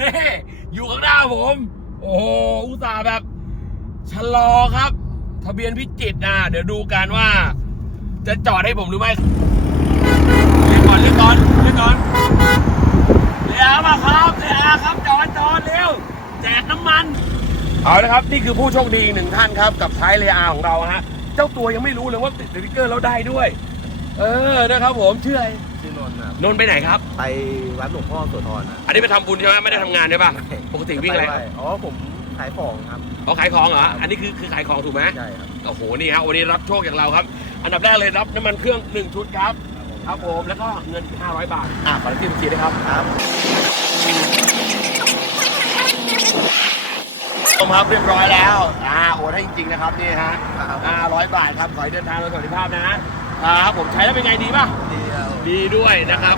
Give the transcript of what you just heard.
นี่อยู่ข้างหน้าผม โอ้โหอุตส่าห์แบบชะลอครับ ทะเบียนพิจิตรนะเดี๋ยวดูกันว่า จะจอดให้ผมหรือไม่เรียกก่อนเรียกก่อนเรียกก่อนเรียกมาครับเรียกครับจอดจอดเร็วแจกน้ำมัน เอาละครับ นี่คือผู้โชคดีหนึ่งท่านครับ กับท้ายเรียอาของเราฮะ เจ้าตัวยังไม่รู้เลยว่าติดสติ๊กเกอร์แล้วได้ด้วย เออนะครับผมชื่ออะไร ชื่อนนท์ครับนนท์ไปไหนครับ ไปวัดหลวงพ่อโสธรนะอันนี้ไปทำบุญใช่ไหมไม่ได้ทำงานใช่ป่ะ ปกติวิ่งอะไร ปหอ๋อผมขายของครับเขาขายของเหรอ อันนี้คือคือขายของถูกไหมใช่ครับโอ้โห นี่ครับวันนี้รับโชคอย่างเราครับ อันดับแรกเลยรับน้ำมันเครื่อง 1 ชุดครับ ครับผม แล้วก็เงิน 500 บาท อะขอที่บัญชีด้วยครับ ครับผมครับเรียบร้อยแล้ว อ่า โอนให้จริงๆนะครับนี่ฮะครับ500 บาทครับ ขอให้เดินทางโดยสวัสดิภาพนะครับผมใช้แล้วเป็นไงดีป่ะ ดีด้วยนะครับ